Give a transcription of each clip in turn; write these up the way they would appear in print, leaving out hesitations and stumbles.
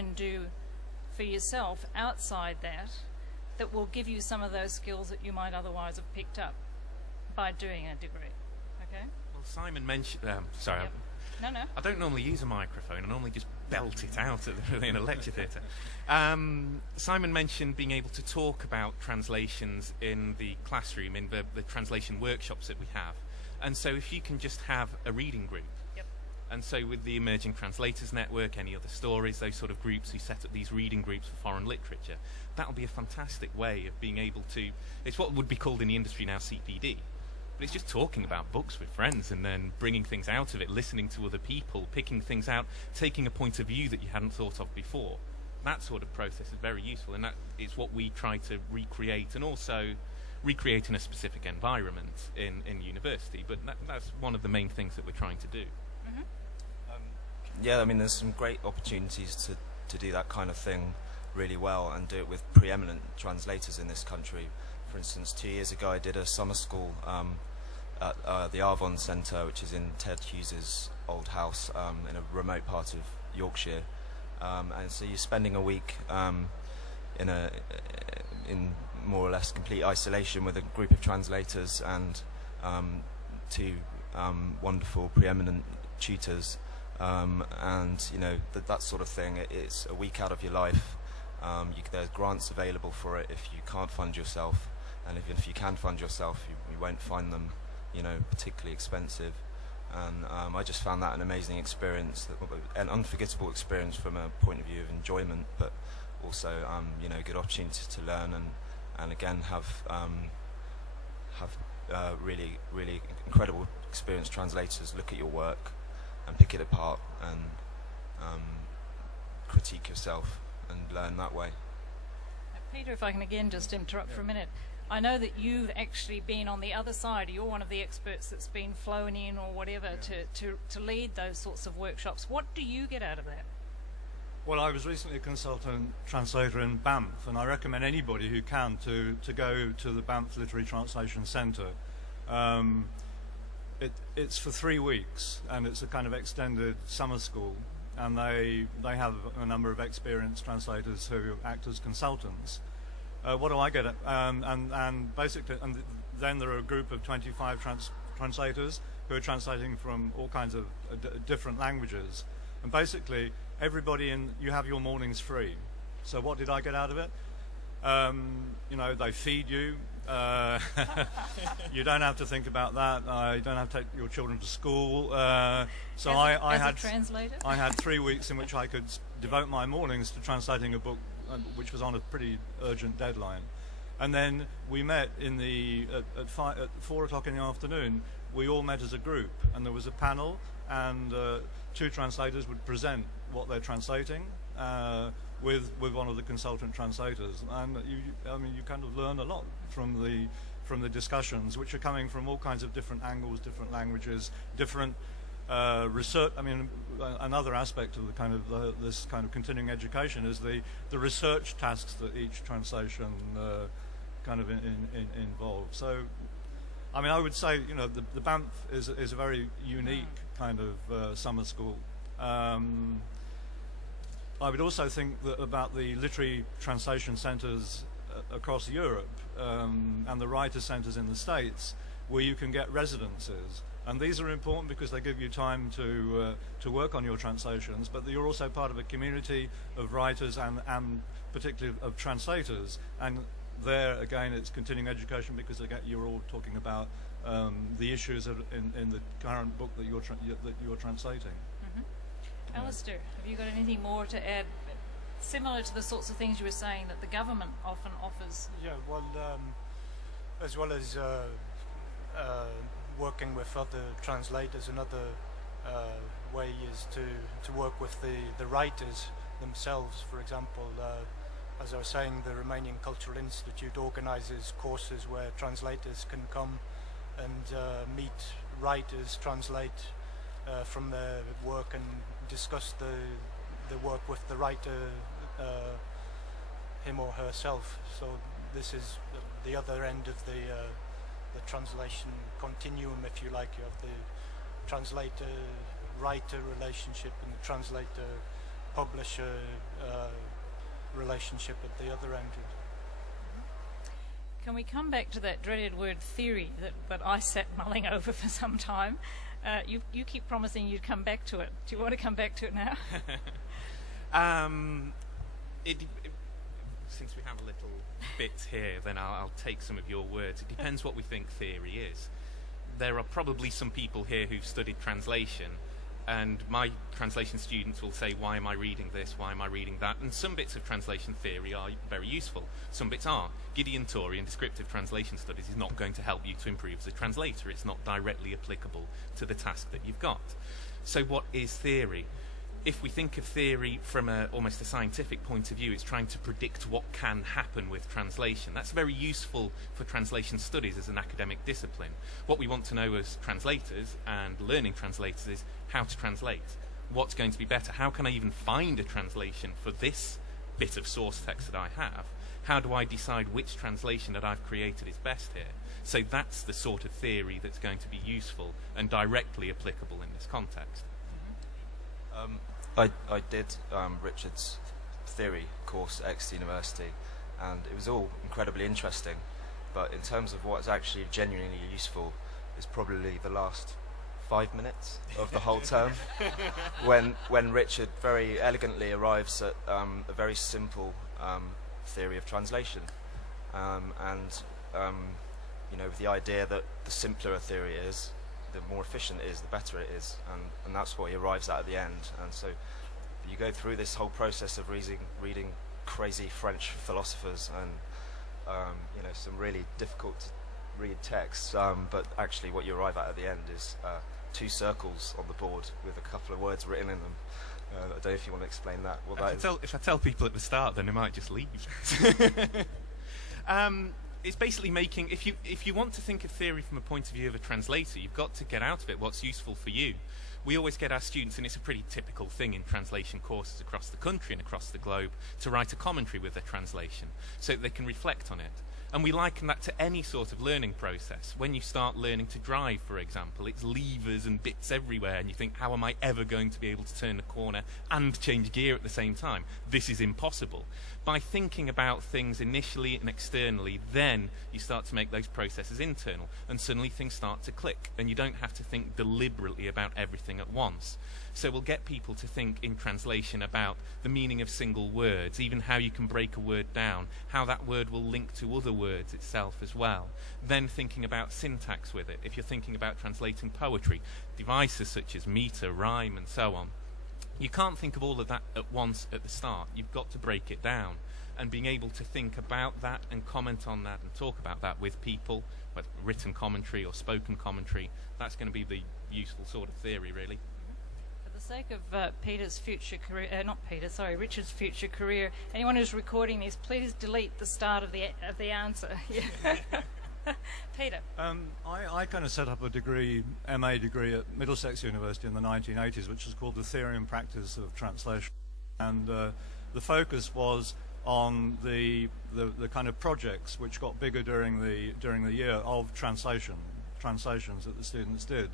can do for yourself outside that will give you some of those skills that you might otherwise have picked up by doing a degree. Okay? Well, Simon mentioned... sorry. Yep. No. I don't normally use a microphone. I normally just belt it out in a lecture theatre. Simon mentioned being able to talk about translations in the classroom, in the translation workshops that we have. And so if you can just have a reading group, and so with the Emerging Translators Network, any other stories, those sort of groups who set up these reading groups for foreign literature, that'll be a fantastic way of being able to... It's what would be called in the industry now CPD. But it's just talking about books with friends and then bringing things out of it, listening to other people, picking things out, taking a point of view that you hadn't thought of before. That sort of process is very useful, and that is what we try to recreate, and also recreate in a specific environment in university. But that's one of the main things that we're trying to do. Mm-hmm. Yeah, I mean, there's some great opportunities to do that kind of thing really well and do it with preeminent translators in this country. For instance, 2 years ago I did a summer school at the Arvon Centre, which is in Ted Hughes's old house in a remote part of Yorkshire. And so you're spending a week in more or less complete isolation with a group of translators and two wonderful preeminent tutors. And you know, that sort of thing, it's a week out of your life. There's grants available for it if you can't fund yourself, and if you can fund yourself, you won't find them, you know, particularly expensive. And I just found that an amazing experience, an unforgettable experience from a point of view of enjoyment, but also you know, good opportunity to learn and again have really incredible experienced translators look at your work and pick it apart and critique yourself and learn that way. Peter, if I can again just interrupt for a minute. I know that you've actually been on the other side. You're one of the experts that's been flown in or whatever to lead those sorts of workshops. What do you get out of that? Well, I was recently a consultant translator in Banff, and I recommend anybody who can to go to the Banff Literary Translation Centre. It's for 3 weeks, and it's a kind of extended summer school, and they have a number of experienced translators who act as consultants. What do I get? And basically, and then there are a group of 25 translators who are translating from all kinds of different languages, and basically everybody you have your mornings free. So what did I get out of it? You know, they feed you. You don't have to think about that. You don't have to take your children to school. So I had 3 weeks in which I could devote my mornings to translating a book which was on a pretty urgent deadline. And then we met at 4 o'clock in the afternoon. We all met as a group, and there was a panel, and 2 translators would present what they're translating with one of the consultant translators. And you kind of learn a lot from the discussions, which are coming from all kinds of different angles, different languages, different research. I mean, another aspect of the kind of this kind of continuing education is the research tasks that each translation kind of involves. So, I mean, I would say, you know, the Banff is a very unique kind of summer school. I would also think that about the literary translation centres across Europe and the writer centres in the States, where you can get residences. And these are important because they give you time to work on your translations, but you're also part of a community of writers and particularly of translators. And there, again, it's continuing education because again, you're all talking about the issues in the current book that you're translating. Mm-hmm. Alistair, have you got anything more to add, similar to the sorts of things you were saying that the government often offers? Yeah, well, as well as working with other translators, another way is to work with the writers themselves. For example, as I was saying, the Romanian Cultural Institute organizes courses where translators can come and meet writers, translate from their work and discuss the work with the writer, him or herself. So this is the other end of the translation continuum, if you like. You have the translator-writer relationship and the translator publisher relationship at the other end. Can we come back to that dreaded word theory that I sat mulling over for some time? You keep promising you'd come back to it. Do you want to come back to it now? Since we have a little bit here, then I'll take some of your words. It depends what we think theory is. There are probably some people here who've studied translation, and my translation students will say, why am I reading this, why am I reading that? And some bits of translation theory are very useful, some bits aren't. Gideon Torrey in descriptive translation studies is not going to help you to improve as a translator. It's not directly applicable to the task that you've got. So what is theory? If we think of theory from almost a scientific point of view, it's trying to predict what can happen with translation. That's very useful for translation studies as an academic discipline. What we want to know as translators and learning translators is how to translate. What's going to be better? How can I even find a translation for this bit of source text that I have? How do I decide which translation that I've created is best here? So that's the sort of theory that's going to be useful and directly applicable in this context. I did Richard's theory course at Exeter University, and it was all incredibly interesting, but in terms of what's actually genuinely useful is probably the last 5 minutes of the whole term when Richard very elegantly arrives at a very simple theory of translation, and you know, with the idea that the simpler a theory is, the more efficient it is, the better it is, and that's what he arrives at the end. And so you go through this whole process of reading crazy French philosophers and you know, some really difficult to read texts, but actually what you arrive at the end is 2 circles on the board with a couple of words written in them. I don't know if you want to explain that. If I tell people at the start, then they might just leave. It's basically making, if you want to think of theory from a point of view of a translator, you've got to get out of it what's useful for you. We always get our students, and it's a pretty typical thing in translation courses across the country and across the globe, to write a commentary with their translation so that they can reflect on it. And we liken that to any sort of learning process. When you start learning to drive, for example, it's levers and bits everywhere, and you think, how am I ever going to be able to turn a corner and change gear at the same time? This is impossible. By thinking about things initially and externally, then you start to make those processes internal, and suddenly things start to click, and you don't have to think deliberately about everything at once. So we'll get people to think in translation about the meaning of single words, even how you can break a word down, how that word will link to other words itself as well. Then thinking about syntax with it. If you're thinking about translating poetry, devices such as meter, rhyme, and so on. You can't think of all of that at once at the start. You've got to break it down. And being able to think about that and comment on that and talk about that with people, whether written commentary or spoken commentary, that's going to be the useful sort of theory, really. For the sake of Peter's future career, Richard's future career, anyone who's recording this, please delete the start of the answer. Peter. I kind of set up a MA degree at Middlesex University in the 1980s, which is called the Theory and Practice of Translation, and the focus was on the kind of projects which got bigger during the year of translations that the students did.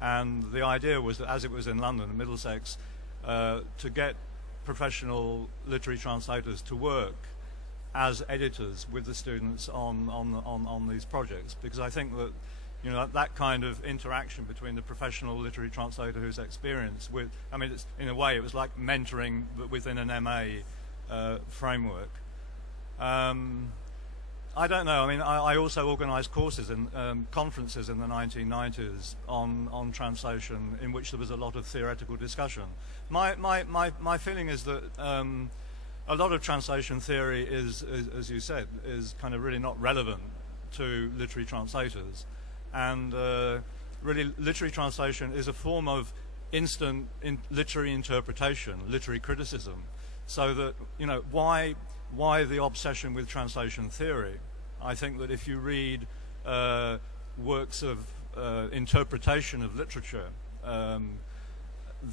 And the idea was that, as it was in London and Middlesex, to get professional literary translators to work as editors with the students on these projects, because I think that, you know, that kind of interaction between the professional literary translator who's experienced with, I mean, it's, in a way it was like mentoring but within an MA framework. I don't know. I mean, I also organised courses and conferences in the 1990s on translation, in which there was a lot of theoretical discussion. My feeling is that a lot of translation theory is, as you said, is kind of really not relevant to literary translators, and really literary translation is a form of instant literary interpretation, literary criticism. So that, you know, why the obsession with translation theory? I think that if you read works of interpretation of literature,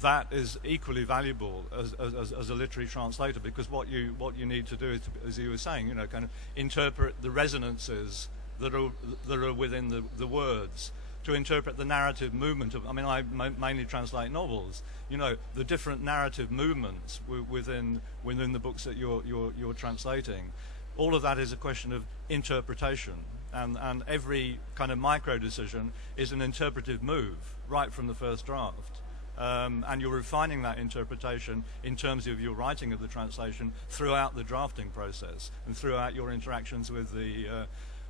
that is equally valuable as a literary translator, because what you need to do is, as you were saying, you know, kind of interpret the resonances that are within the words. to interpret the narrative movement of, I mean, I mainly translate novels, you know, the different narrative movements within the books that you're translating. All of that is a question of interpretation, and every kind of micro decision is an interpretive move right from the first draft. And you're refining that interpretation in terms of your writing of the translation throughout the drafting process and throughout your interactions with the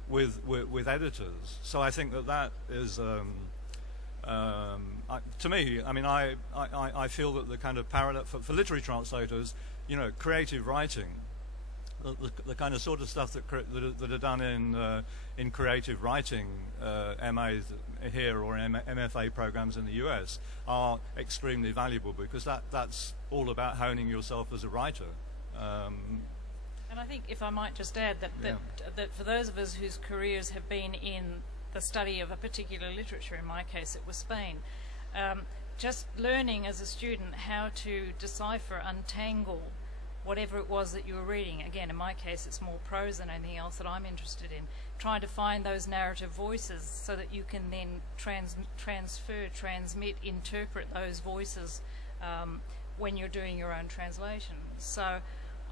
with editors. So I think that is, to me, I mean, I feel that the kind of parallel for literary translators, you know, creative writing, the kind of sort of stuff that are done in creative writing MAs here or MFA programs in the US are extremely valuable, because that's all about honing yourself as a writer. And I think, if I might just add, that for those of us whose careers have been in the study of a particular literature, in my case it was Spain, just learning as a student how to decipher, untangle whatever it was that you were reading. Again, in my case it's more prose than anything else that I'm interested in, trying to find those narrative voices so that you can then transmit, interpret those voices when you're doing your own translation. So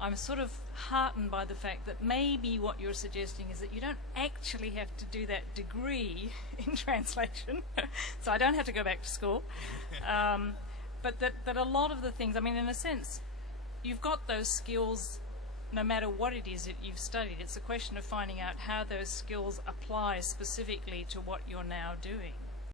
I'm sort of heartened by the fact that maybe what you're suggesting is that you don't actually have to do that degree in translation, so I don't have to go back to school, but that a lot of the things, I mean, in a sense, you've got those skills no matter what it is that you've studied. It's a question of finding out how those skills apply specifically to what you're now doing.